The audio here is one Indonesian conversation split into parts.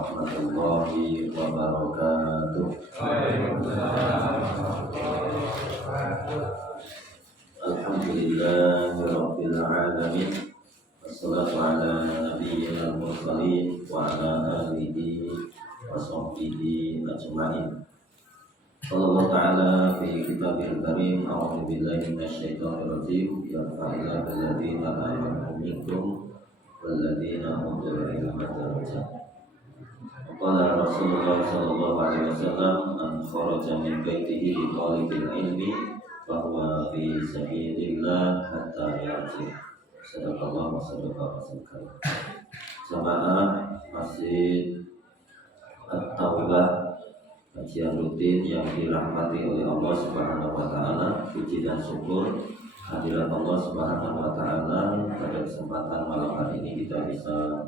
warahmatullahi wabarakatuh. Alhamdulillahirabbil alamin. Wassalatu ala nabiyyil mursalin wa ala alihi wa sahbihi ajma'in. Sallallahu ta'ala fi kitabil karim. A'udzu billahi minasyaitonir rajim. Ya fa'ilal ladzina amanu minkum walladzina utul ilma darajat. Qala Rasulullah sallallahu alaihi wasallam, man kharaja min baitihi li thalabil ilmi fa huwa fi sabilillah hatta yarji. Sadaqallahu wa sadaqa rasulullah. Jamaah Masjid At-Taubah, kajian rutin yang dirahmati oleh Allah Subhanahu wa taala. Puji dan syukur hadirat Allah Subhanahu wa taala pada kesempatan malam hari ini kita bisa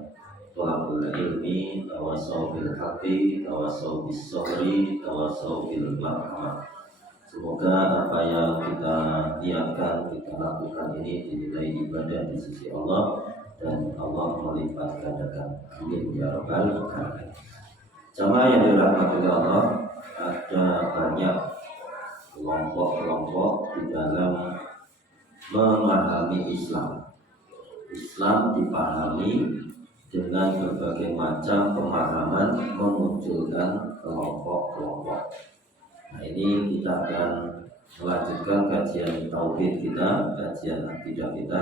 thalabul ilmi, tawassaw bil haqqi, tawassaw bis sabri, tawassaw bil marhamah. Semoga apa yang kita niatkan, kita lakukan ini dinilai ibadah di sisi Allah dan Allah melipat gandakan. Amin ya rabbal alamin. Jamaah yang dirahmati Allah, ada banyak kelompok-kelompok di dalam memahami Islam. Islam dipahami dengan berbagai macam pemahaman, memunculkan kelompok-kelompok. Nah, ini kita akan melanjutkan kajian tauhid kita, kajian akidah kita.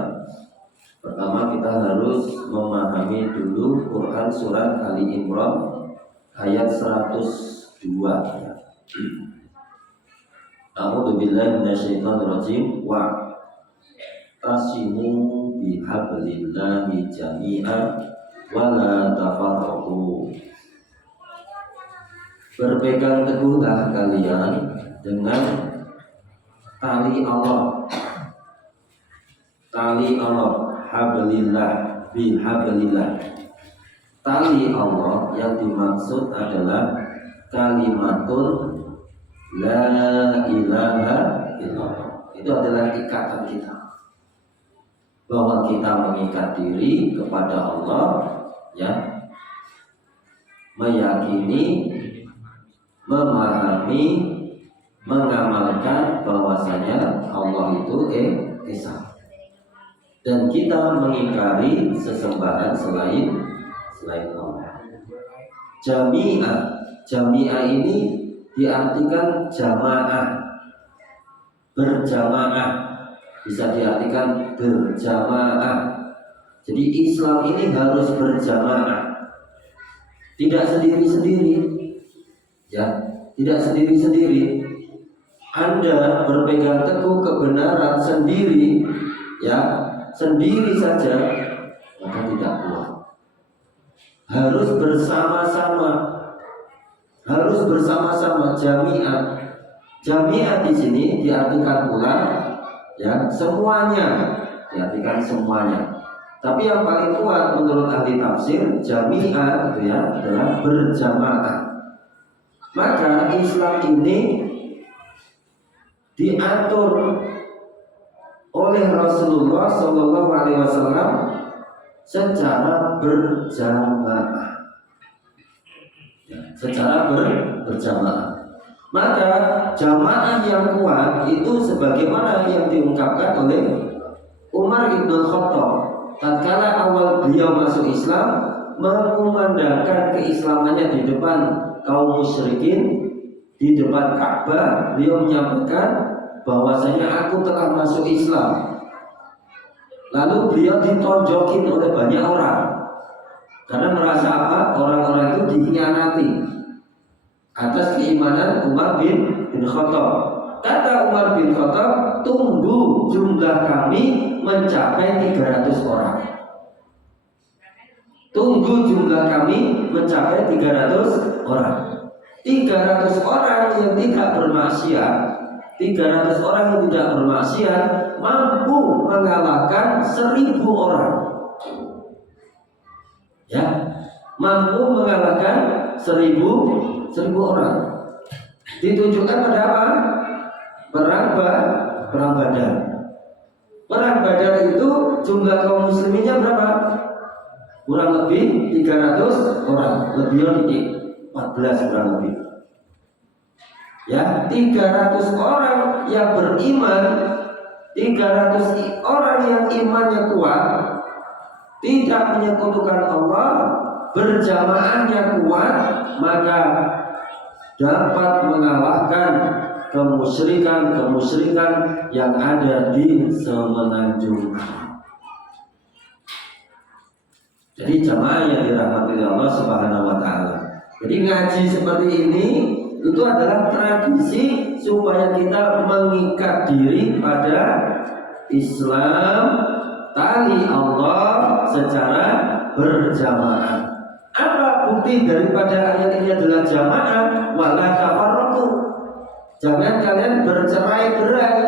Pertama kita harus memahami dulu Quran surat Ali Imran ayat 102 ya. A'udzu billahi minasyaitonir rajim wa tasimu bihablillahi jami'an wala tafarraqu. Berpegang teguhlah kalian dengan tali Allah. Tali Allah, hablillah, bihablillah. Tali Allah yang dimaksud adalah kalimatul la ilaha illallah. Itu adalah ikatan kita, bahwa kita mengikat diri kepada Allah, ya, meyakini, memahami, mengamalkan bahwasanya Allah itu esa, dan kita mengingkari sesembahan selain Allah. Jami'ah ini diartikan jamaah, berjamaah, bisa diartikan berjamaah. Jadi Islam ini harus berjamaah, tidak sendiri-sendiri, ya, tidak sendiri-sendiri. Anda berpegang teguh kebenaran sendiri, ya, sendiri saja, maka tidak kuat. Harus bersama-sama, harus bersama-sama. Jami'ah di sini diartikan pula, ya, semuanya, diartikan semuanya. Tapi yang paling kuat menurut ahli tafsir, jami'ah itu ya adalah berjamaah. Maka Islam ini diatur oleh Rasulullah Shallallahu Alaihi Wasallam secara berjamaah, ya, secara berjamaah. Maka jamaah yang kuat itu sebagaimana yang diungkapkan oleh Umar bin Khattab tatkala awal beliau masuk Islam, mengumandangkan keislamannya di depan kaum musyrikin, di depan Ka'bah. Beliau menyampaikan bahwasanya aku telah masuk Islam. Lalu beliau ditonjokin oleh banyak orang karena merasa apa? Orang-orang itu dikhianati atas keimanan Umar bin Khattab. Kata Umar bin Khattab, tunggu jumlah kami mencapai 300 orang. Tunggu jumlah kami mencapai 300 orang. 300 orang yang tidak bermaksiat, 300 orang yang tidak bermaksiat mampu mengalahkan 1.000 orang. Ya, mampu mengalahkan 1.000 orang. Ditunjukkan pada apa? Perang Badar. Perang Badar itu jumlah kaum musliminnya berapa? kurang lebih 300 orang, lebih dikit 14 kurang lebih. Ya, 300 orang yang beriman, 300 orang yang imannya kuat, tidak menyekutukan Allah, berjamaahnya kuat, maka dapat mengalahkan kemusyrikan yang ada di semenanjung. Jadi jamaah yang dirahmati Allah Subhanahu wa taala. Jadi ngaji seperti ini itu adalah tradisi supaya kita mengikat diri pada Islam, tali Allah secara berjamaah. Apa bukti daripada ayat ini adalah jamaah? Wala tafarraqu. Jangan kalian bercerai-berai.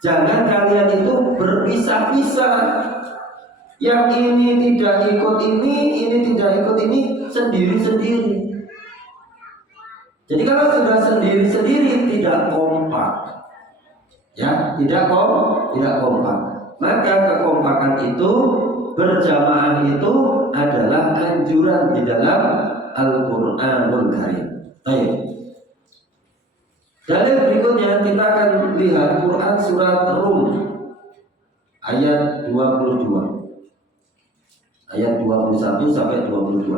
Jangan kalian itu berpisah-pisah. Yang ini tidak ikut ini tidak ikut ini, sendiri-sendiri. Jadi kalau sudah sendiri-sendiri tidak kompak. Ya, tidak kompak. Maka kekompakan itu, berjamaah itu adalah anjuran di dalam Al-Qur'anul Karim. Baik. Dalil berikutnya kita akan lihat Quran surat Rum ayat 22. Ayat 21 sampai 22.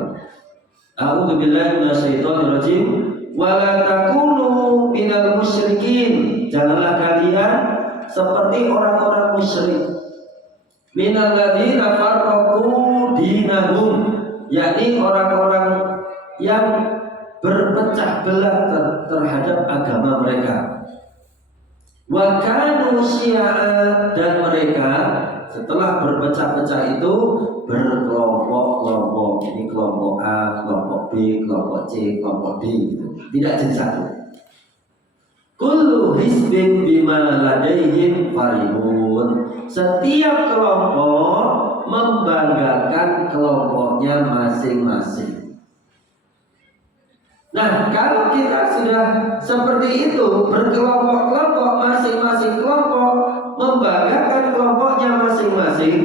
A'udzu billahi minasyaitonir rajim. Wala takunu minal musyrikin. Janganlah kalian seperti orang-orang musyrik. Minal ladzina farraqu dinahum, yakni orang-orang yang berpecah belah terhadap agama mereka. Wa kanu syi'a, dan mereka setelah berpecah-pecah itu berkelompok-kelompok. Ini kelompok A, kelompok B, kelompok C, kelompok D gitu. Tidak jadi satu. Kullu hizbin bima ladaihim farihun. Setiap kelompok membanggakan kelompoknya masing-masing. Nah, kalau kita sudah seperti itu, berkelompok-kelompok, masing-masing kelompok membanggakan kelompoknya masing-masing,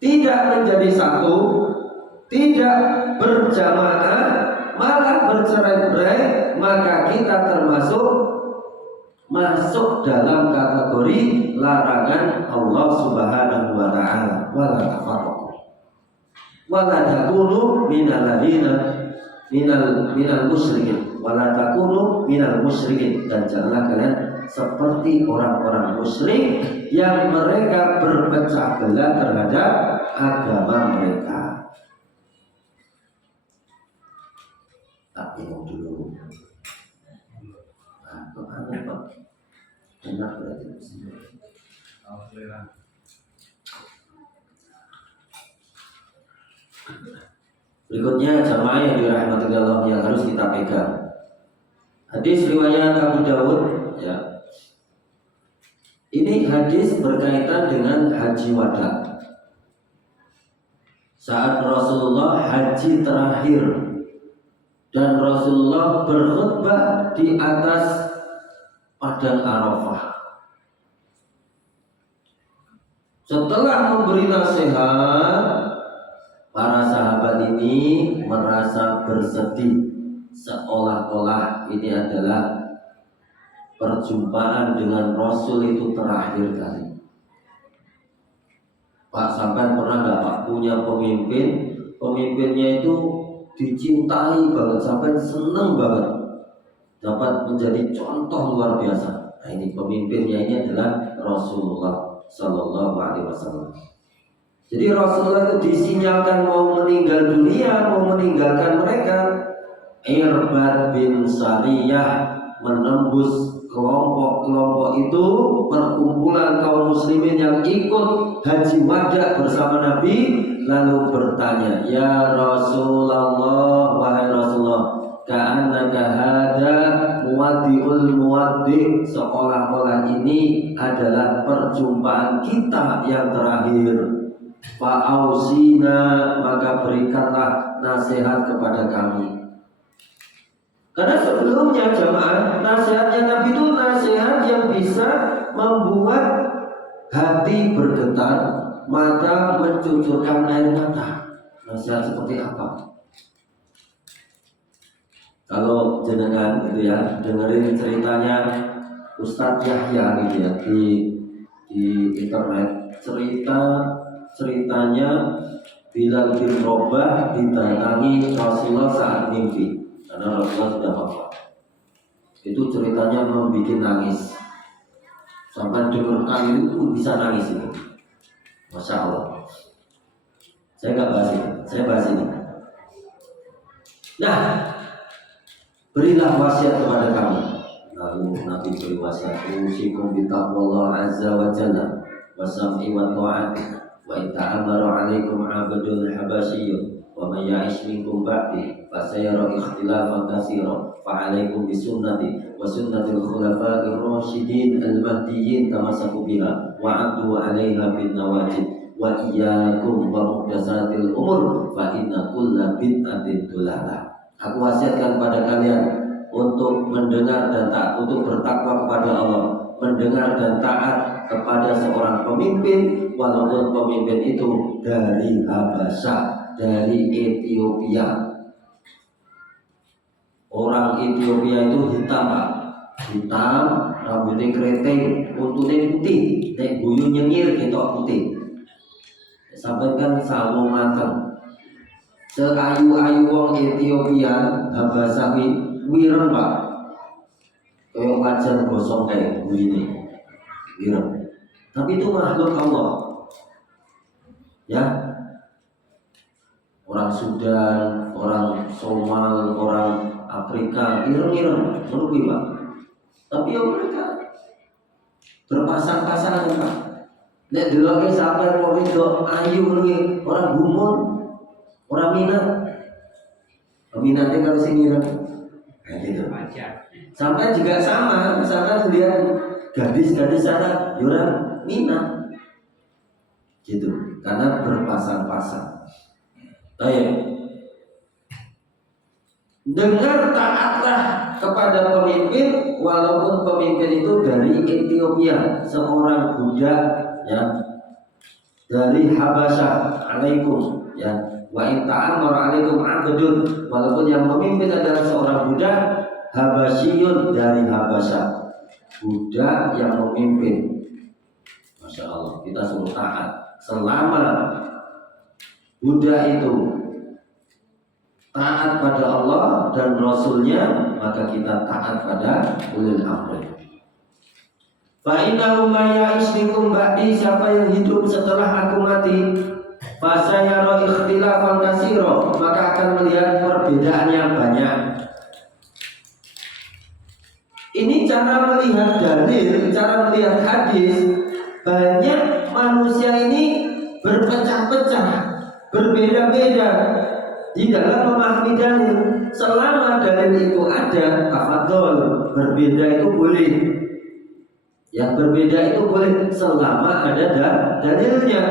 tidak menjadi satu, tidak berjamaah, malah bercerai-berai, maka kita masuk dalam kategori larangan Allah Subhanahu wa taala. Wala tafarraqu. Wala takunu minal ladina minal musyrikin. Wala takunu minal musyrikin, dan janganlah kalian seperti orang-orang musyrik yang mereka berpecah belah terhadap agama mereka. Tak bingung dulu. Nah, kok aneh Pak? Enak berarti. Berikutnya jamaah yang dirahmati Allah yang harus kita pegang. Hadis riwayat Abu Dawud, ya. Ini hadis berkaitan dengan haji wada. Saat Rasulullah haji terakhir dan Rasulullah berkhutbah di atas padang Arafah. Setelah memberi nasihat, para sahabat ini merasa bersedih, seolah-olah ini adalah perjumpaan dengan Rasul itu terakhir kali. Pak, sampai pernah nggak Pak punya pemimpin, pemimpinnya itu dicintai banget, sampai seneng banget, dapat menjadi contoh luar biasa. Nah, ini pemimpinnya ini adalah Rasulullah Sallallahu Alaihi Wasallam. Jadi Rasulullah itu disinyalkan mau meninggal dunia, mau meninggalkan mereka. Irbad bin Sariyah menembus kelompok-kelompok itu, perkumpulan kaum muslimin yang ikut haji wada bersama Nabi, lalu bertanya, ya Rasulullah, wahai Rasulullah, ka'annaka hada muwaddi'ul muwaddi', seolah-olah ini adalah perjumpaan kita yang terakhir. Fa'ausina, maka berikanlah nasihat kepada kami. Karena sebelumnya jamaah, nasihatnya Nabi itu nasihat yang bisa membuat hati bergetar, mata mencucurkan air mata. Nasihat seperti apa? Kalau jenengan gitu ya, dengerin ceritanya Ustadz Yahya gitu ya di internet, ceritanya Bilal bin Rabah didatangi Rasulullah saat mimpi karena Rasulullah sudah wafat. Itu ceritanya membuat nangis. Sampai dengar kali itu bisa nangis itu. Masya Allah. Saya nggak bahas ini, saya bahas ini. Nah, berilah wasiat kepada kami. Lalu Nabi beri wasiat, usikum bitaqwallah azza wa jalla wa sam'i wa ta'ati wa in ta'amara 'alaikum 'abdun habasyiyun wa may ya'ish minkum ba'di fasayara ikhtilafan katsiran fa 'alaikum bisunnati wa sunnatil khulafa'ir rasyidin al-mahdiyyin tamassaku biha wa 'addu 'alaiha bin nawajid wa iyyakum wa muhdatsatil umur fa inna kulla bid'atin dalalah. Aku wasiatkan pada kalian untuk mendengar dan taat, untuk bertakwa kepada Allah, mendengar dan taat kepada seorang pemimpin, walaupun pemimpin itu dari Habasyah, dari Ethiopia. Orang Ethiopia itu hitam, Pak. Hitam, rambutnya keriting, untune putih, nek guyu nyengir ketok putih. Sampai kan sawo mateng. Seayu-ayu wong Ethiopia, Habasyah wireng, Pak. Kayak wajan gosong kayak begini. Wireng. Tapi itu makhluk Allah. Ya. Orang Sudan, orang Somal, orang Afrika, ireng-ireng, merugi, Pak. Tapi ya mereka berpasang-pasangan, Pak. Nek delok sampai wong itu ayu merugi, orang gumun, orang minat. Peminatnya kalau sing ireng. Nah, gitu. Sampai juga sama, misalkan lihat gadis-gadis sana, orang minat. Gitu, karena berpasang-pasang. Baik. Dengar taatlah kepada pemimpin, walaupun pemimpin itu dari Ethiopia, seorang budak ya dari Habasyah. Alaikum ya. Wa in ta'amara 'alaikum 'abdun, walaupun yang memimpin adalah seorang budak Habasyiyun dari Habasyah. Budak yang memimpin. Masya Allah, kita suruh taat. Selama budak itu taat pada Allah dan Rasulnya, maka kita taat pada ulil amri. Fa innahu may ya'ish minkum ba'di, siapa yang hidup setelah aku mati, fasayara ikhtilafan katsira, maka akan melihat perbedaan yang banyak. Ini cara melihat dalil, cara melihat hadis. Banyak manusia ini berpecah-pecah, berbeda-beda di dalam memahami dalil. Selama dalil itu ada, tafadhol, berbeda itu boleh. Yang berbeda itu boleh selama ada dalilnya.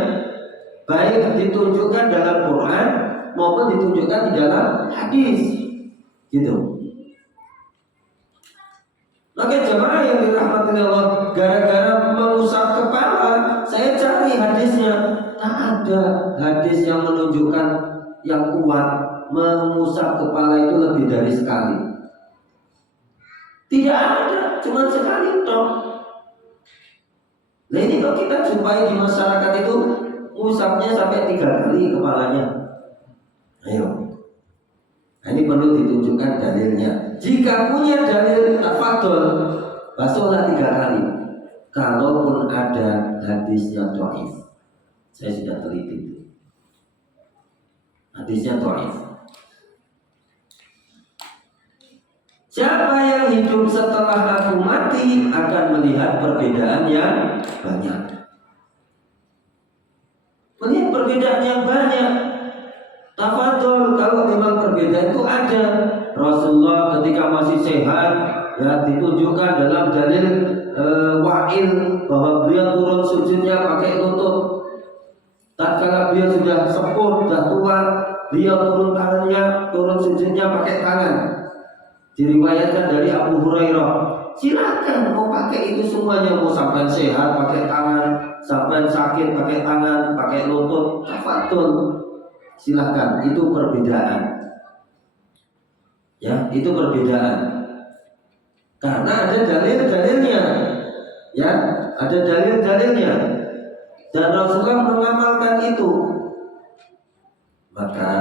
Baik ditunjukkan dalam Quran maupun ditunjukkan di dalam hadis. Gitu. Maka jemaah yang dirahmati Allah, gara-gara mengusap kepala, saya cari hadisnya. Tak ada hadis yang menunjukkan yang kuat mengusap kepala itu lebih dari sekali. Tidak ada, cuma sekali toh. Nah ini kalau kita jumpai di masyarakat itu usapnya sampai 3 kali kepalanya. Ayo. Nah, ini perlu ditunjukkan dalilnya. Jika punya dalil tafadhol, basuhlah 3 kali. Kalaupun ada hadisnya dhaif. Saya sudah teliti. Hadisnya dhaif. Siapa yang hidup setelah aku mati akan melihat perbedaan yang banyak. Melihat perbedaan yang banyak. Tafadhol, kalau memang perbedaan itu ada. Rasulullah ketika masih sehat ya ditunjukkan dalam dalil wa'il bahwa beliau turun sujudnya pakai lutut. Tatkala beliau sudah sepuh, sudah tua, beliau turun sujudnya pakai tangan. Diriwayatkan dari Abu Hurairah silakan mau pakai itu semuanya, mau sampai sehat pakai tangan, sampai sakit pakai tangan, pakai lutut, tafadhol, silakan. Itu perbedaan. Ya, itu perbedaan. Karena ada dalil-dalilnya. Ya, ada dalil-dalilnya. Dan Rasulullah mengamalkan itu. Maka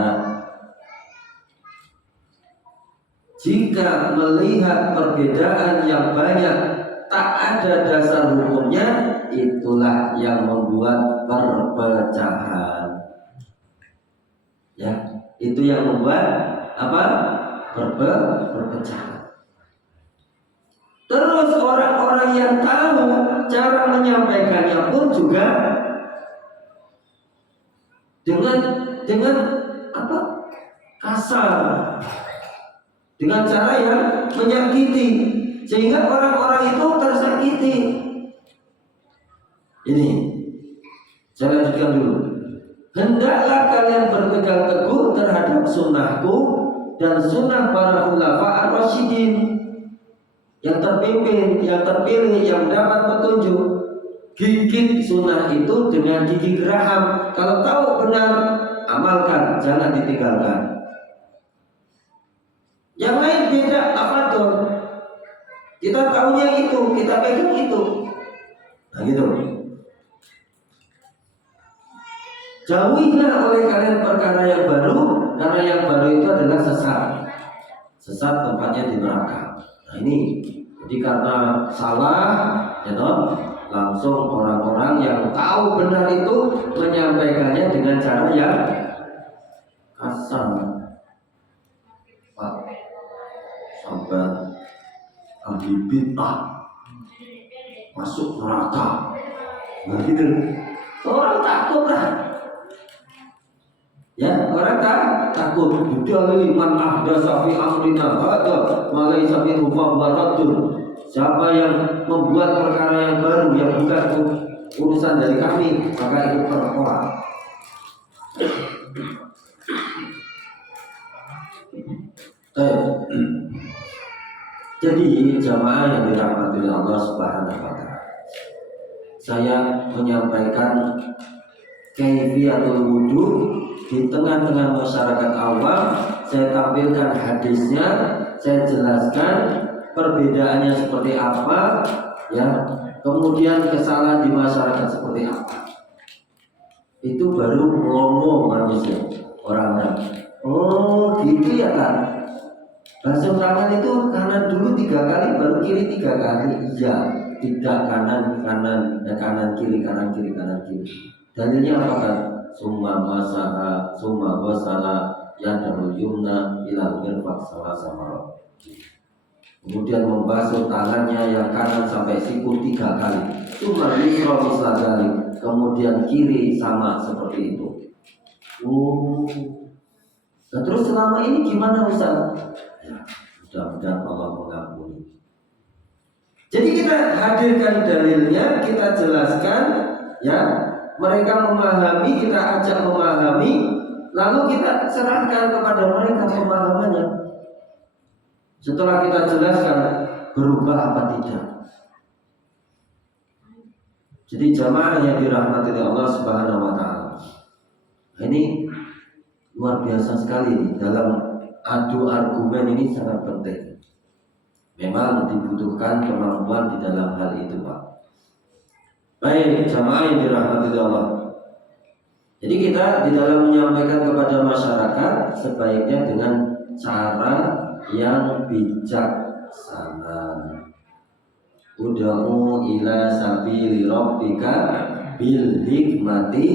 jika melihat perbedaan yang banyak tak ada dasar hukumnya, itulah yang membuat perpecahan. Ya, itu yang membuat apa? Perpecahan. Terus orang-orang yang tahu cara menyampaikannya pun juga dengan apa? Kasar. Dengan cara yang menyakiti, sehingga orang-orang itu tersakiti. Ini saya lanjutkan dulu. Hendaklah kalian berpegang teguh terhadap sunnahku dan sunnah para khulafa ar-rasyidin, yang terpimpin, yang terpilih, yang mendapat petunjuk. Gigit sunnah itu dengan gigi geraham. Kalau tahu benar, amalkan, jangan ditinggalkan. Yang lain beda, tafadhol. Kita tahunya itu, kita pegang itu. Nah gitu. Jauhilah oleh kalian perkara yang baru, karena yang baru itu adalah sesat. Sesat tempatnya di neraka. Nah ini, jadi karena salah, ya toh, langsung orang-orang yang tahu benar itu menyampaikannya dengan cara yang kasar. Pak, sampai ahli bid'ah masuk neraka. Nah gitu. Orang takut lah. Ya, orang takut. Bidalil man ahdasa fi amrina hadza ma laysa minhu fahuwa raddun. Siapa yang membuat perkara yang baru yang bukan urusan dari kami, maka itu tertolak. Jadi jamaah yang dirahmati Allah Subhanahu wa taala, saya menyampaikan kaifiyatul wudu di tengah-tengah masyarakat awam. Saya tampilkan hadisnya, saya jelaskan perbedaannya seperti apa, ya. Kemudian kesalahan di masyarakat seperti apa. Itu baru melongo manusia, orang-orang. Oh, gitu ya kan? Basuh tangan itu kanan dulu 3 kali, baru kiri 3 kali. Iya, tidak kanan kanan, ya kanan kiri kanan kiri kanan kiri. Dalilnya apa kan? Summa masaha, summa wasala, yadul yumna ila mirfaq sama. Kemudian membasuh tangannya yang kanan sampai siku 3 kali. Summa yusra misladali. Kemudian kiri sama seperti itu. Nah, terus selama ini gimana Ustaz? Ya, mudah-mudahan Allah mengampuni. Jadi kita hadirkan dalilnya, kita jelaskan, ya, mereka memahami, kita ajak memahami, lalu kita serahkan kepada mereka pemahamannya. Setelah kita jelaskan, berubah apa tidak. Jadi jamaah yang dirahmati Allah Subhanahu wa taala, ini luar biasa sekali dalam adu argumen. Ini sangat penting. Memang dibutuhkan kemampuan di dalam hal itu, Pak. Baik, jamaah yang dirahmati Allah. Jadi kita di dalam menyampaikan kepada masyarakat sebaiknya dengan cara yang bijaksana. Ud'u ila sabili rabbika bil hikmati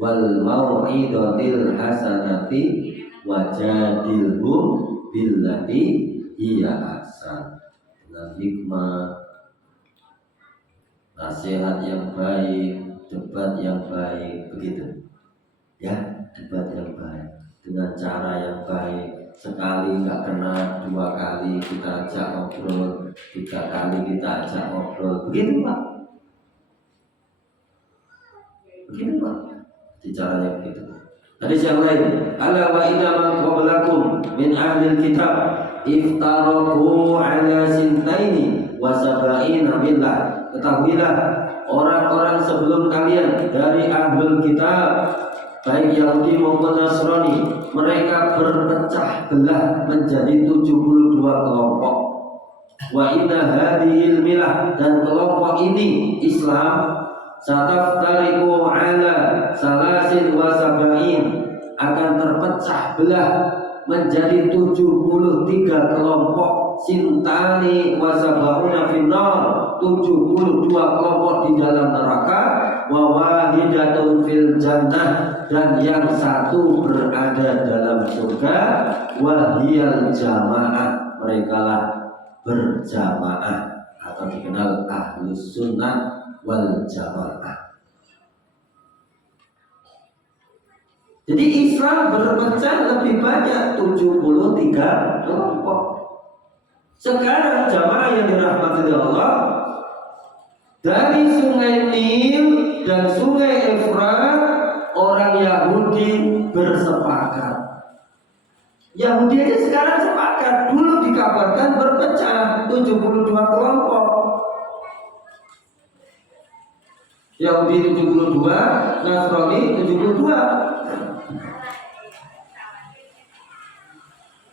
wal mau'izatil hasanati wajadilhum billati hiya ahsan. Dengan hikmah, nasihat yang baik, debat yang baik, begitu. Ya, debat yang baik dengan cara yang baik. Sekali nggak kena, 2 kali kita ajak ngobrol, 3 kali kita ajak ngobrol, begitu Pak. Begitu Pak. Di caranya begitu. Hadis yang lain, ala wa inna man qablakum min ahlil kitab iftaraku ala sintaini wa sab'ina millah. Ketahuilah orang-orang sebelum kalian dari ahlul kitab, baik Yahudi maupun Nasrani, mereka berpecah belah menjadi 72 kelompok. Wa inna hadhil milah, dan kelompok ini Islam, sataftariqu ala salasin wa sab'in, akan terpecah belah menjadi 73 kelompok. Sintani wa sab'una finnar, 72 kelompok di dalam neraka. Wa wahidatun fil jannah, dan yang satu berada dalam surga. Wahiyal jamaah, mereka lah berjamaah atau dikenal ahlus sunnah wal jamaah. Jadi Islam berpecah lebih banyak, 73 kelompok. Sekarang jamaah yang dirahmati Allah, dari sungai Nil dan sungai Efrat, orang Yahudi bersepakat. Yahudi aja sekarang sepakat, dulu dikabarkan berpecah 72 kelompok. Yahudi 72, Nasrani 72.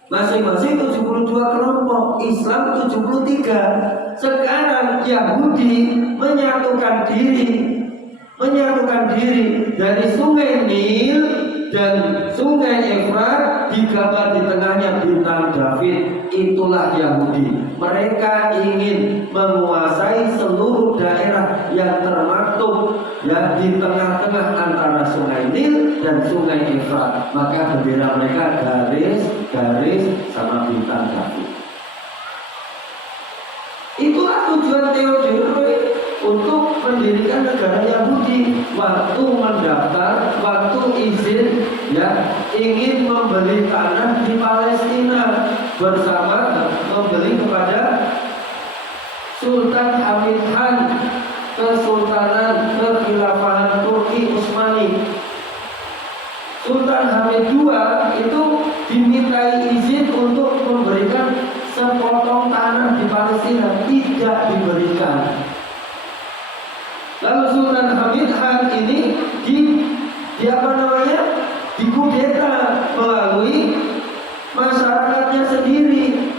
Masing-masing 72 kelompok, Islam 73. Sekarang Yahudi menyatukan diri dari sungai Nil dan sungai Efrat, digambar di tengahnya bintang David. Itulah Yahudi. Mereka ingin menguasai seluruh daerah yang termaktub ya di tengah-tengah antara sungai Nil dan sungai Efrat. Maka bendera mereka garis sama bintang David. Itulah tujuan Theodore untuk mendirikan negara Yahudi. Waktu mendaftar, waktu izin ya ingin membeli tanah di Palestina bersama membeli kepada Sultan Hamid Han, Kesultanan Kekhilafahan Turki Utsmani. Sultan Hamid II itu dimintai izin untuk memberikan sepotong tanah di Palestina, tidak diberikan. Lalu Sultan Hamid Han ini dikudeta melalui masyarakatnya sendiri.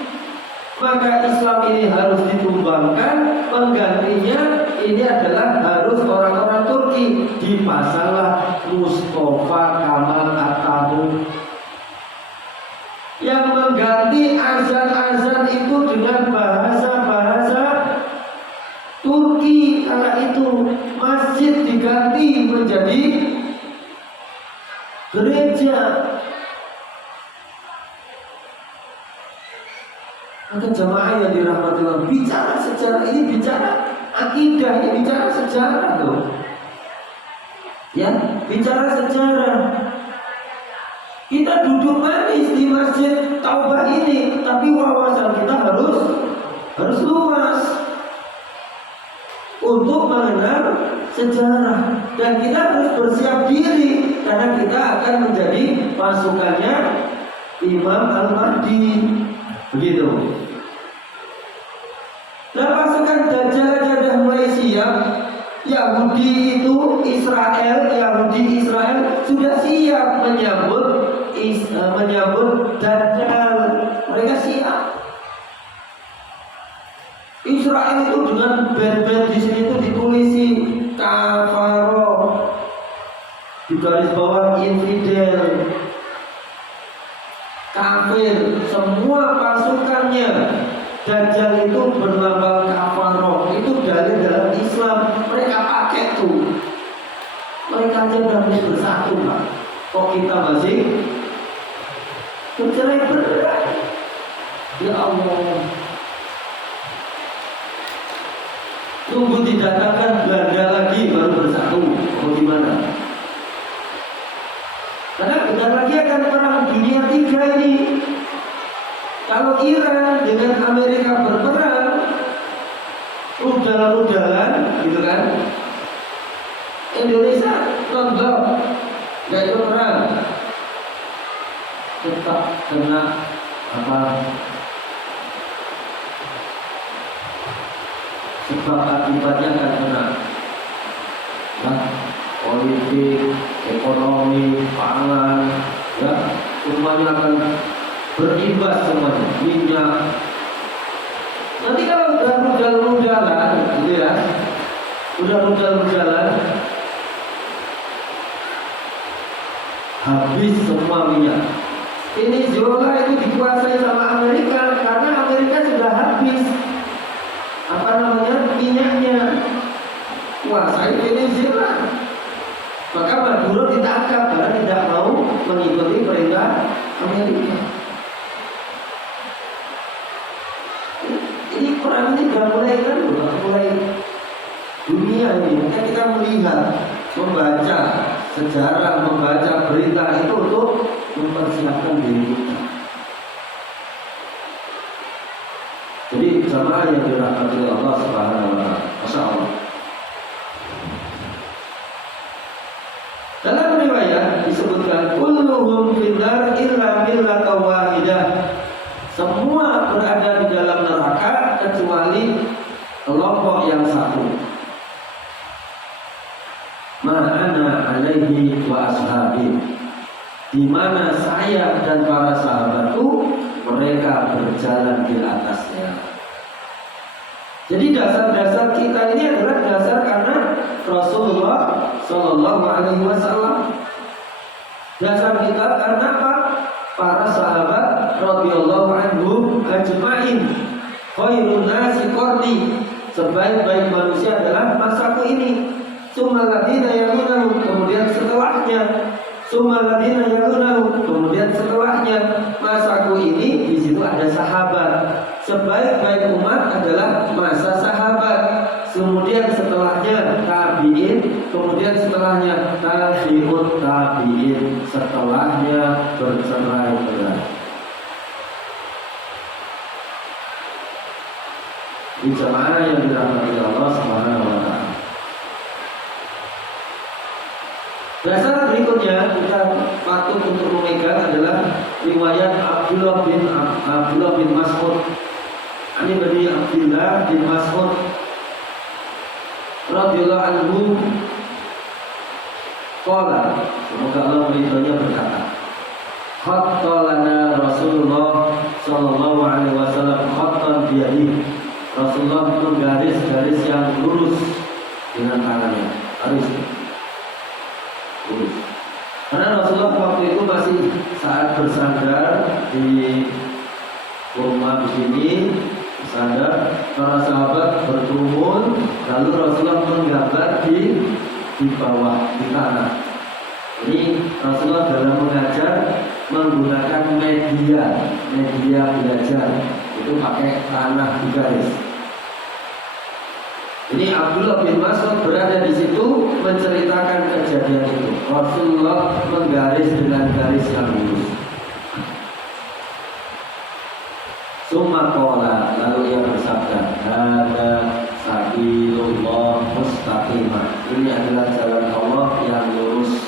Maka Islam ini harus ditumbangkan, penggantinya ini adalah harus orang-orang Turki. Dipasanglah Mustafa Kamal Atatürk yang mengganti azan-azan itu dengan bahasa-bahasa Turki. Kala itu masjid diganti menjadi gereja. Maka jamaah yang dirahmati Allah, bicara sejarah ini, bicara akidah ini, bicara sejarah loh. Ya, bicara sejarah. Kita duduk manis di masjid Taubah ini, tapi wawasan kita harus luas untuk mengenal sejarah, dan kita harus bersiap diri karena kita akan menjadi pasukannya Imam Al-Mahdi. Begitu. Nah, pasukan Dajjal sudah mulai siap. Yahudi Israel sudah siap menyambut Dajjal. Mereka siap. Israel itu dengan band-band di sini itu ditulisi kafaro, di garis bawah infidel, kafir, semua pasukannya. Dajjal itu bernama kafaro, itu dalil dalam Islam. Mereka pakai tuh. Mereka aja udah bersatu, Pak. Kok kita masih bercerai-berai? Ya Allah. Tunggu didatangkan Belanda lagi baru bersatu. Mau gimana? Karena bentar lagi akan perang dunia 3 ini. Kalau Iran dengan Amerika berperang, rudal-rudalan, gitu kan? Indonesia nonton, nggak ikut perang, tetap kena sebab akibatnya akan kena ya, politik, ekonomi, pangan, ya semuanya akan berimbas semuanya, minyak. Nanti kalau udah rudal-rudalan, gitu ya, udah rudal-rudalan, habis semua minyak. Venezuela itu dikuasai sama Amerika karena Amerika sudah habis minyaknya, kuasai Venezuela. Maka Maduro ditangkap karena tidak mau mengikuti perintah Amerika. Ini perang ini sudah mulai dunia ini. Maka kita melihat, membaca sejarah, membaca berita itu untuk mempersiapkan diri kita. Jadi jamaah yang dirahmati Allah Subhanahu wa taala, Masya Allah. Dalam riwayat disebutkan kulluhum finnar illa millatan wahidah. Semua berada di dalam neraka kecuali kelompok yang satu. Ma'ana alaihi wa ashabi, di mana saya dan para sahabatku mereka berjalan di atasnya. Jadi dasar-dasar kita ini adalah dasar karena Rasulullah Shallallahu Alaihi Wasallam. Dasar kita karena apa? Para sahabat radhiyallahu anhum ajma'in. Khairun nasi qarni, sebaik-baik manusia adalah masaku ini. Tsummal ladzina yalunahum, kemudian setelahnya. Tsummal ladzina yalunahum, kemudian setelahnya. Masaku ini di situ ada sahabat. Sebaik-baik umat adalah masa sahabat. Kemudian setelahnya tabi'in, kemudian setelahnya tabi'ut tabi'in, setelahnya bercerai-berai. Di jamaah yang dirahmati Allah Subhanahu wa taala. Dasar berikutnya kita patut untuk memegang adalah riwayat Abdullah bin Mas'ud. Ini dari Abdullah bin Mas'ud radhiyallahu anhu qala, semoga Allah meridhoinya, berkata, khattalana Rasulullah sallallahu alaihi wasallam khattan biyadihi. Rasulullah menggaris-garis yang lurus dengan tangannya, harus lurus. Karena Rasulullah waktu itu masih saat bersandar di rumah begini, bersandar, para sahabat berkerumun, lalu Rasulullah menggambar di bawah, di tanah. Ini Rasulullah dalam mengajar menggunakan media belajar, itu pakai tanah digaris. Ini Abdullah bin Mas'ud berada di situ menceritakan kejadian itu. Rasulullah menggaris dengan garis yang lurus. Summa qala, lalu ia bersabda, hada sabilullah mustaqimah. Ini adalah jalan Allah yang lurus.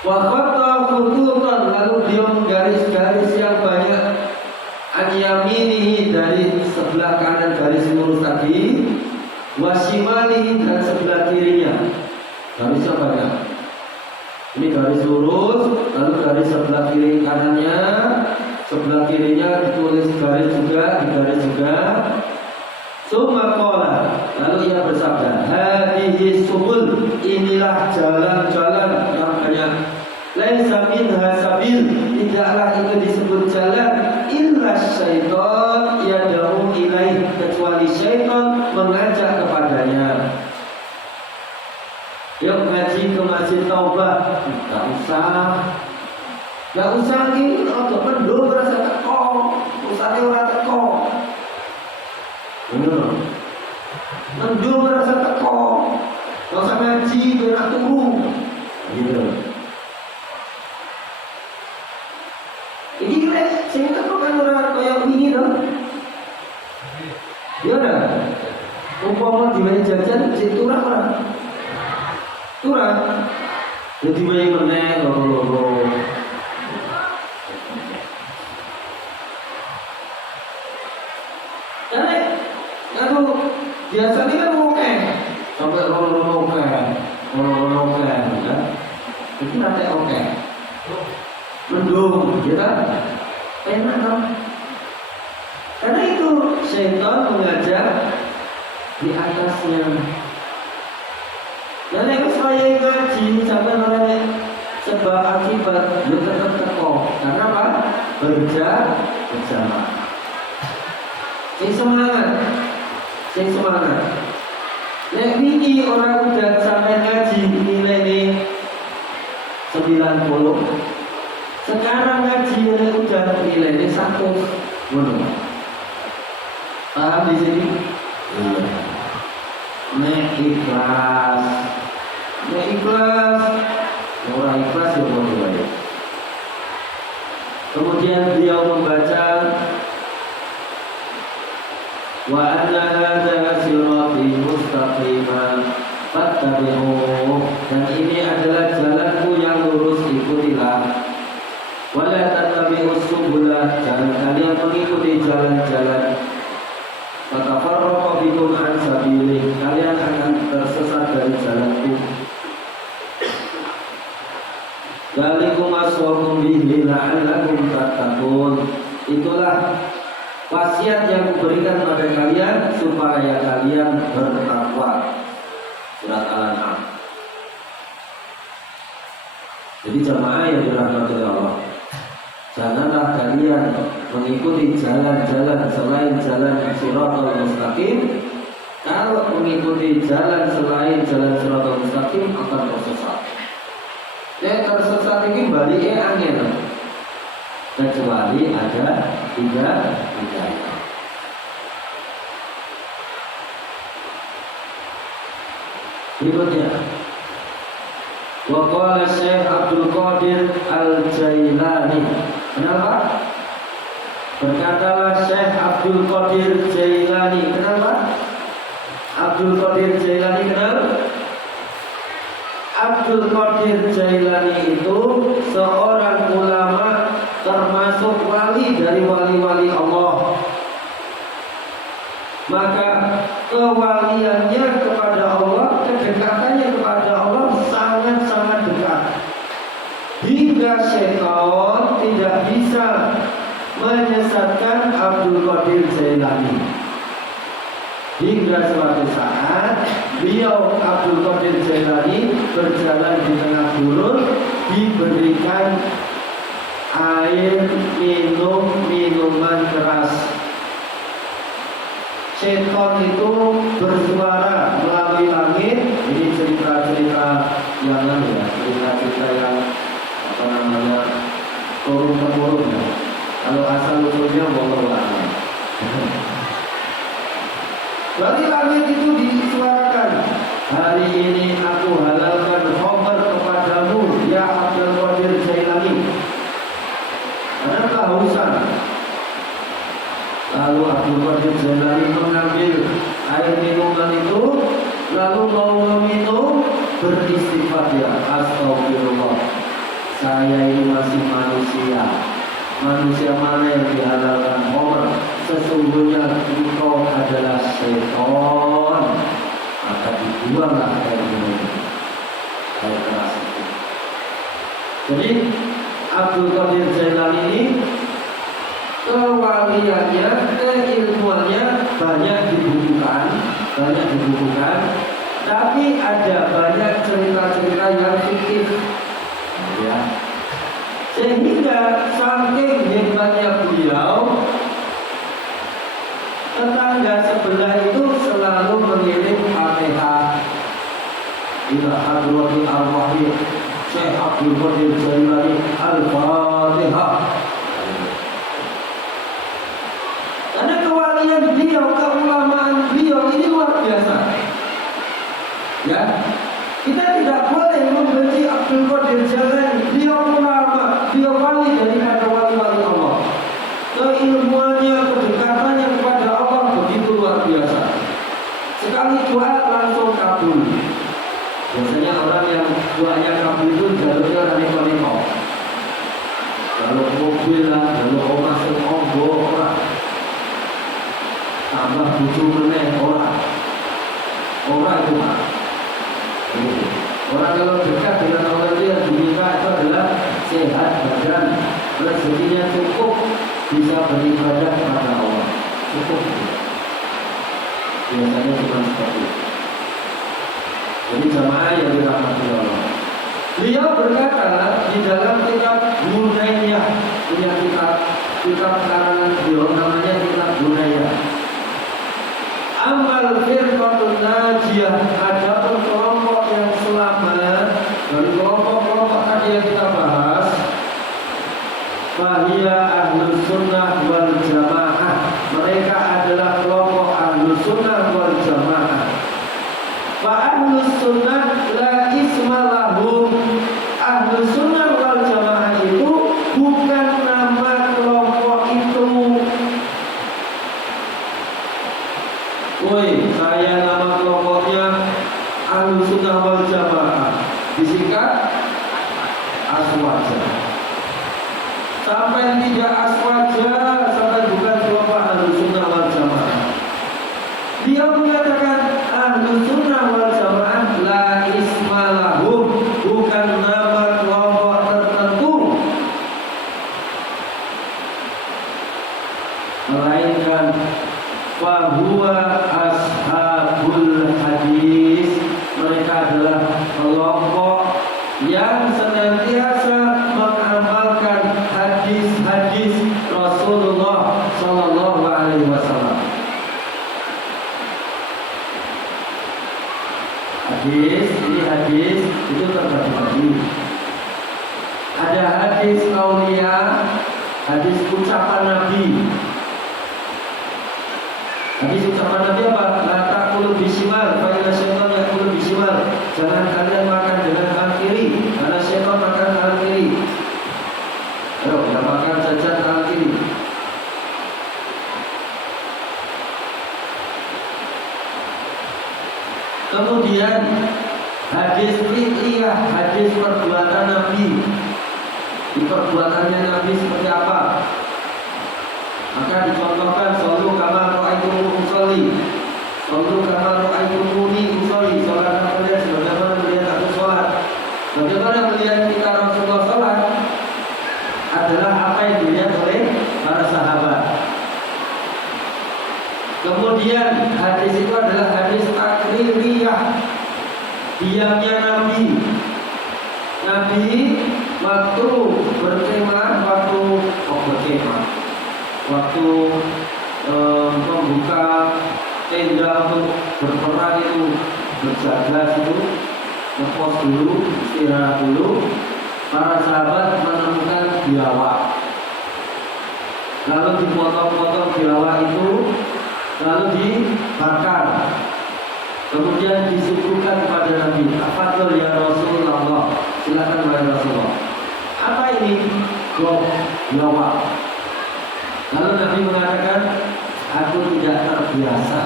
Wa khatta khututan, lalu dia menggaris-garis yang banyak. An yaminihi, dari sebelah kanan garis lurus tadi, wa shimalihi, dan sebelah kirinya garisnya banyak. Ini garis lurus, lalu garis sebelah kiri kanannya, sebelah kirinya ditulis garis juga, digaris juga. Summa qala, lalu ia bersabda, hadhihi subul, inilah jalan-jalan yang banyak. Laisa minha sabil, tidaklah itu disebut jalan, illa syaitan yad'u ilaih, kecuali syaitan mengajak kepadanya. Yuk ngaji ke Masjid Taubah, gak usah lagi untuk mendung rasa teko, usahanya orang teko. Bener, mendung rasa teko, gak usah ngaji biar turu. Gitu. Ini kira sing teko kan orang kaya wingi to. Ya ora. Umpama diwehi jajan sing turah ora? Turah. Jadi wehi meneh loro-loro. Karena Biasanya kan oke, sampai oke, ya. Itu nanti oke. Mendung, ya kan? Enak kan? Karena itu setan mengajak di atasnya. Dan yang saya ngaji sampai orang sebab akibat dia tetap teko. Karena apa? Bersama. Sing semangat. Nek ini orang udah sampai ngaji nilai ini 90. Sekarang ngaji ini udah nilai ini 100. Paham di sini? Iya. Nek ikhlas. Orang ikhlas yang mau. Kemudian beliau membaca wa anna hadza sirati mustaqiman fattabi'uhu, dan ini adalah jalanku yang lurus, ikutilah. Wa la tattabi'us subula, jangan kalian mengikuti jalan-jalan. Fatafarraqu bikum an sabilih, kalian akan tersesat dari jalanku. Dzalikum aswakum bihi la'allakum tattaqun. Itulah wasiat yang kuberikan pada kalian supaya kalian bertakwa. Surat Al-An'am. Jadi jamaah yang dirahmati Allah, janganlah kalian mengikuti jalan-jalan selain jalan Shiratal Mustaqim. Kalau mengikuti jalan selain jalan Shiratal Mustaqim akan tersesat. Tersesat ini baliknya angin, kecuali ada tiga. Berikutnya, waqala Syekh Abdul Qadir Al-Jailani. Kenapa? Berkatalah Syekh Abdul Qadir Jailani. Kenapa? Abdul Qadir Jailani kenal? Abdul Qadir Jailani itu seorang ulama, termasuk wali dari wali-wali Allah. Maka kewaliannya kepada Allah, kedekatannya kepada Allah sangat-sangat dekat, hingga syaitan tidak bisa menyesatkan Abdul Qadir Jailani. Hingga suatu saat beliau Abdul Qadir Jailani berjalan di tengah gurun, diberikan air minuman keras. Syaitan itu bersuara melalui langit. Ini cerita-cerita yang cerita-cerita yang turun-temurun. Kalau asal usulnya wallahu a'lam. Berarti langit itu disuarakan, hari ini aku halalkan khamr kepadamu ya Abdul Qadir Jailani, karena kehausan. Lalu Abdul Qadir Jailani mengambil air minuman itu, lalu mau meminum, beristighfar dia, astagfirullah, saya ini masih manusia. Manusia mana yang dihalalkan khamr? Sesungguhnya engkau adalah syaitan. Maka dibuanglah air minum, air keras itu. Jadi Abdul Qadir Jailani ini kewaliannya, keilmuannya banyak dibukukan, tapi ada banyak cerita-cerita yang fiktif, ya. Sehingga saking hebatnya beliau, tetangga sebelah itu selalu mengirim Fatihah ila hadratil arwahiyah Syekh Abdul Qadir Jailani Al-Fatihah. Karena kewalian beliau, keulamaan beliau ini luar biasa. Ya, kita tidak boleh membenci Abdul Qadir Jailani. Beliau ulama, beliau wali daripada wali-wali Allah. Keilmuannya, kedekatannya kepada Allah begitu luar biasa. Sekali doa langsung kabul. Biasanya orang yang doanya kabul itu jalurnya neko-neko. Kalau mobil lah, kalau omah sing ombo orang, tambah bucu meneh orang. Orang itu Pak. Orang kalau dekat dengan Allah itu yang diminta itu adalah sehat badan, rezekinya cukup, bisa beribadah kepada Allah. Cukup. Biasanya cuma seperti itu. Jadi jamaah yang dirahmati Allah. Beliau berkata di dalam kitab Bunayyah, punya kitab karangan beliau namanya kitab Bunayyah. Amal firqatun najiyah, ada kelompok yang selamat dari kelompok-kelompok tadi yang kita bahas. Fahiyya ahlus sunnah wal jamaah, mereka adalah kelompok ahlus sunnah wal jamaah. Fa ahlus sunnah la isma lahum, ahlus sunnah wal jamaah itu bukan nama kelompok itu. Woi, saya nama kelompoknya Ahlus Sunnah wal Jamaah, disingkat Aswaja. Sampai tidak Aswaja, sampai bukan kelompok Ahlus Sunnah wal Jamaah. Dia mengatakan Ahlus Sunnah wal Jamaah la isma lahum, bukan nama kelompok tertentu, melainkan fahuwa ashabul hadis, mereka adalah kelompok yang senantiasa mengamalkan hadis-hadis Rasulullah Sallallahu Alaihi Wasallam. Hadis, ini hadis itu terbagi-bagi. Ada hadis kaulia, hadis ucapan Nabi. Hadis ucapan Nabi apa? La ta'kulu bisimal, fa inna syaitan ya'kulu bisimal. Jangan kalian makan dengan tangan kiri, karena syaitan makan tangan kiri. Ayo, kita makan jajan tangan kiri. Kemudian hadis fi'liyah, hadis perbuatan Nabi. Di perbuatannya Nabi seperti apa? Maka dicontohkan sallu kama ra'aitumuni usolli, sallu kama ra'aitumuni usolli, salat kalian sebagaimana melihat aku salat. Bagaimana melihat kita Rasulullah salat adalah apa yang dilihat oleh para sahabat. Kemudian hadis itu adalah hadis takririyah, diamnya Nabi. Nabi waktu berkemah, waktu membuka tenda untuk berperang itu, berjaga itu, ngepos dulu, istirahat dulu. Para sahabat menemukan biawak, lalu dipotong-potong biawak itu, lalu dibakar, kemudian disuguhkan kepada Nabi. Afadhal ya Rasulullah, silakan wahai Rasulullah. Apa ini? Biawak. Lalu Nabi mengatakan, aku tidak terbiasa,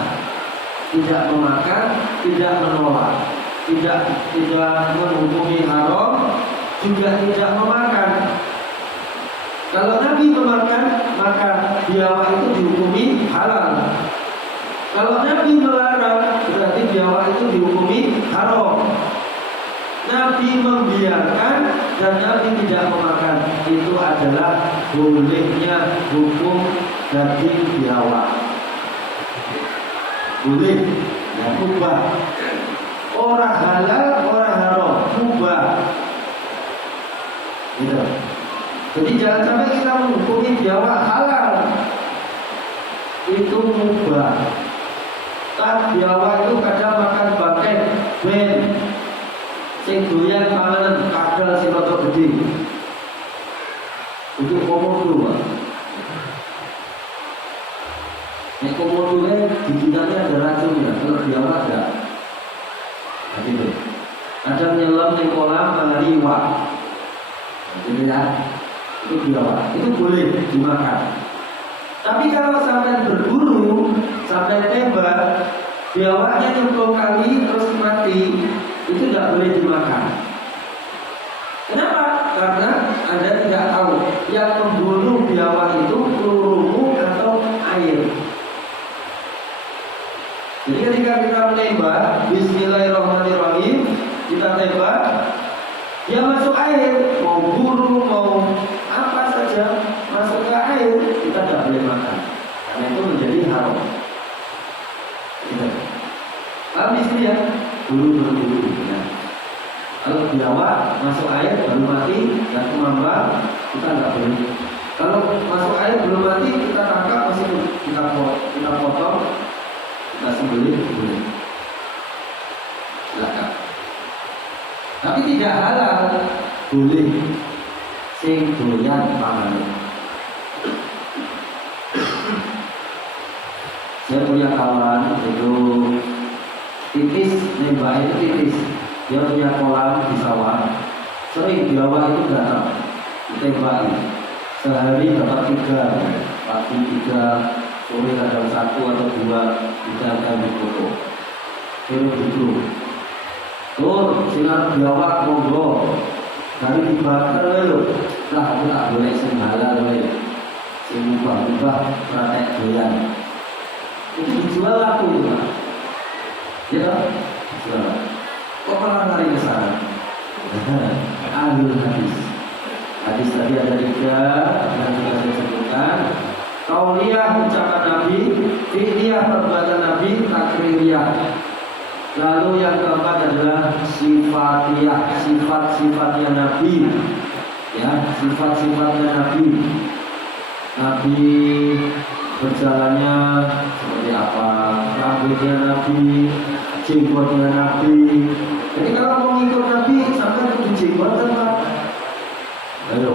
tidak memakan, tidak menolak, tidak menghukumi haram, juga tidak memakan. Kalau Nabi memakan, maka biawak itu dihukumi halal. Kalau Nabi melarang, berarti biawak itu dihukumi haram. Nabi membiarkan dan Nabi tidak memakan, itu adalah bolehnya hukum daging biawak. Boleh, ya mubah. Orang halal, orang haram, mubah. Gitu. Jadi jangan sampai kita menghukumi biawak halal, itu mubah. Kan biawak itu kadang makan bangkai, ben, sing doyan panganan kadal sing rada gede. Itu komodo, Pak. Nek komodo gigitannya ada racunnya, kalau biawak enggak. Nah, gitu. Kadang nyelam di kolam mengeriwak. Jadi ya, itu biawak, itu boleh dimakan. Tapi kalau sampai berburu, sampai tembak, biawaknya nyemplung kali terus mati, itu tidak boleh dimakan. Kenapa? Karena Anda tidak tahu yang membunuh biawak itu pelurumu atau air. Jadi ketika ketika kita menembak, Bismillahirrahmanirrahim, kita tembak, dia masuk air, mau burung, mau apa saja masuk ke air, kita tidak boleh makan, karena itu menjadi haram. Paham di sini ya? Dulu. Ya. Kalau biawak masuk air baru mati dan kemambang, kita nggak boleh. Kalau masuk air belum mati, kita tangkap, masih kita potong, kita sembelih, boleh. Silakan. Tapi tidak halal, boleh. Sing doyan pangan. Saya punya kawan itu titis, nembak itu titis. Dia punya kolam di sawah. Sering biawak itu datang, ditembaki. Sehari dapat 3, pagi 3, sore kadang 1 atau 2, kita akan dipotong. Terus itu, tur sinar biawak monggo, dari dibakar loh. Lah aku tak boleh sembala loh, sembah praktek doyan. Itu dijual laku itu Pak. Ya, dijual. Kok malah lari ke sana? Ahlul hadis. Hadis tadi ada 3 yang sudah saya sebutkan. Qauliyah ucapan Nabi, fi'liyah perbuatan Nabi, takriyah. Lalu yang keempat adalah sifatiyah, sifat-sifatnya Nabi. Ya, sifat-sifatnya Nabi. Nabi berjalannya seperti apa, rambutnya Nabi, jenggotnya Nabi. Jadi kalau mau ngikut Nabi, sampai kudu jenggot kan Pak? Ayo.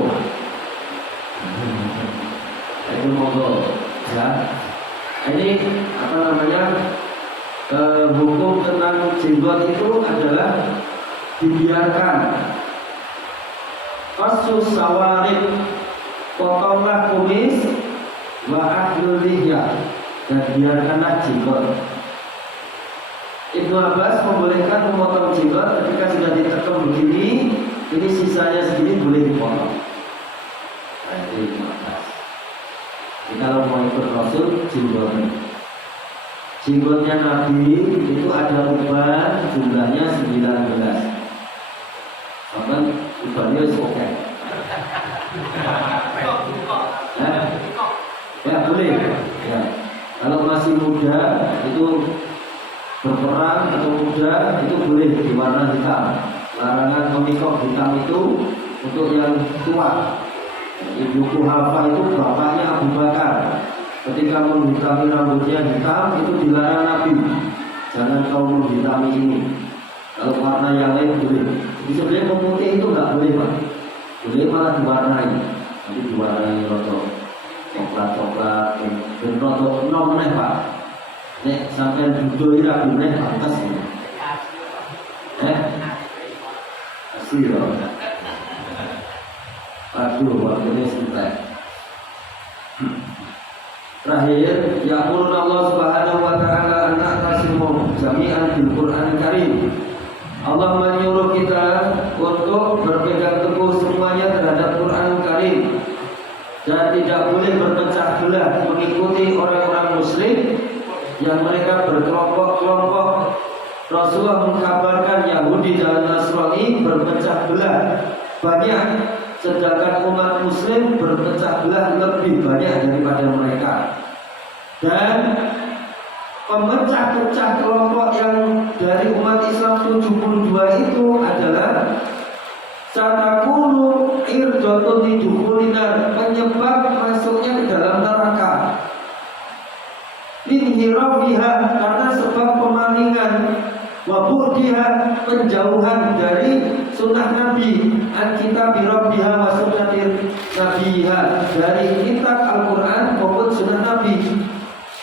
Itu monggo ya. Ini apa namanya? Hukum tentang jenggot itu adalah dibiarkan. Kasus sawarin, potonglah kumis, wa ahlul lihyah, dan biarkanlah jenggot. Ibnu Abbas membolehkan memotong jenggot ketika sudah ditekam begini, ini sisanya segini boleh dipotong. Nah, itu Ibnu Abbas. Jadi kalau mau ikut Rasul, jenggotnya Nabi itu ada uban, jumlahnya 19. Bahkan ubannya oke. Ya boleh. Ya. Kalau masih muda itu berperang atau muda itu boleh diwarna hitam. Larangan memikok hitam itu untuk yang tua. Ibu Kuhafah itu bapaknya Abu Bakar. Ketika menghitami rambutnya hitam itu dilarang Nabi. Jangan kau menghitami ini. Kalau warna yang lain boleh. Jadi sebenarnya memutih itu nggak boleh Pak. Boleh malah diwarnai. Nanti diwarnai rotok coklat, dan rotok nomor Pak. Nek sampai duduk ini ragu nek pantas ini. Kasih loh. Aduh, waktunya sebentar. Terakhir, yaqulun Allah Subhanahu wa taala an na'tasimu jami'an bil Qur'an Karim. Allah menyuruh kita untuk berpegang teguh semuanya terhadap Quran Karim dan tidak boleh berpecah belah mengikuti orang-orang muslim yang mereka berkelompok-kelompok. Rasulullah mengkabarkan Yahudi dan Nasrani berpecah belah banyak, sedangkan umat muslim berpecah belah lebih banyak daripada mereka. Dan pemecah-pecah kelompok yang dari umat Islam 72 itu adalah satakunu irdotun didukulinar, penyebab masuknya ke dalam neraka. Linhirafiha, karena sebab pemalingan, wabudiha, penjauhan dari sunnah Nabi, an kitab rabbiha wa sunnatir nabiha, dari kitab Al-Quran maupun sunnah Nabi.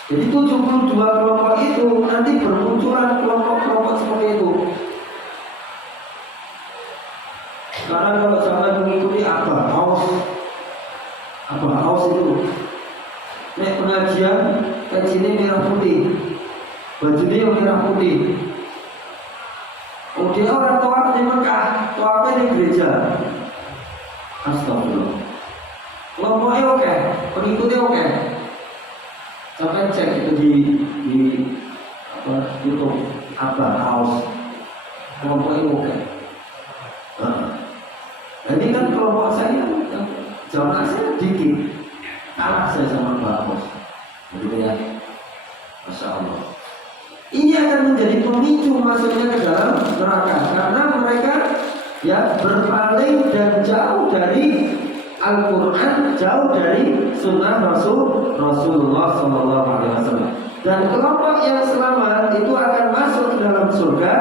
Jadi 72 kelompok itu nanti bermunculan kelompok-kelompok seperti itu. Sekarang kalau sampai mengikuti apa? Haus itu. Nek pengajian kajiannya merah putih, bajunya merah putih. Dia orang tawaf di Mekah, tawafnya di gereja. Astagfirullah. Kelompoknya oke, pengikutnya oke. Sampai cek itu di YouTube apa kaos kelompok itu oke. Ini kan kelompok saya jamaah saya dikit, kalah saya sama Pak Bos. Begitu ya, Masya Allah. Ini akan menjadi pemicu masuknya ke dalam neraka karena mereka ya berpaling dan jauh dari Al-Quran, jauh dari Sunnah Rasulullah SAW. Dan kelompok yang selamat itu akan masuk ke dalam surga.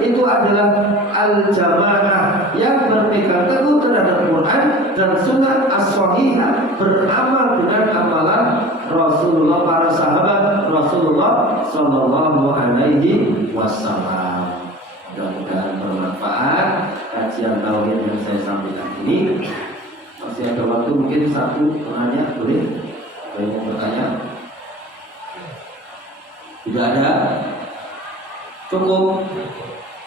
Itu adalah al-jamaah yang berpegang teguh terhadap Quran dan Sunnah as-sahihah, beramal dengan amalan Rasulullah, para sahabat Rasulullah Sallallahu Alaihi Wasallam. Mudah-mudahan bermanfaat kajian tauhid yang saya sampaikan ini. Masih ada waktu mungkin satu penanya, boleh? Ada yang mau bertanya? Tidak ada? Cukup?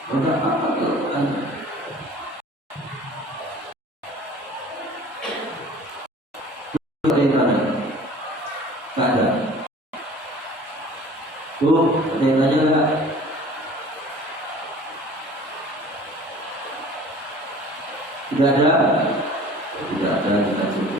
Enggak apa-apa kalau Anda. Ada yang tanya? Tidak ada? Tuh, ada yang tanya enggak? Tidak ada? Tidak ada, kita cukup.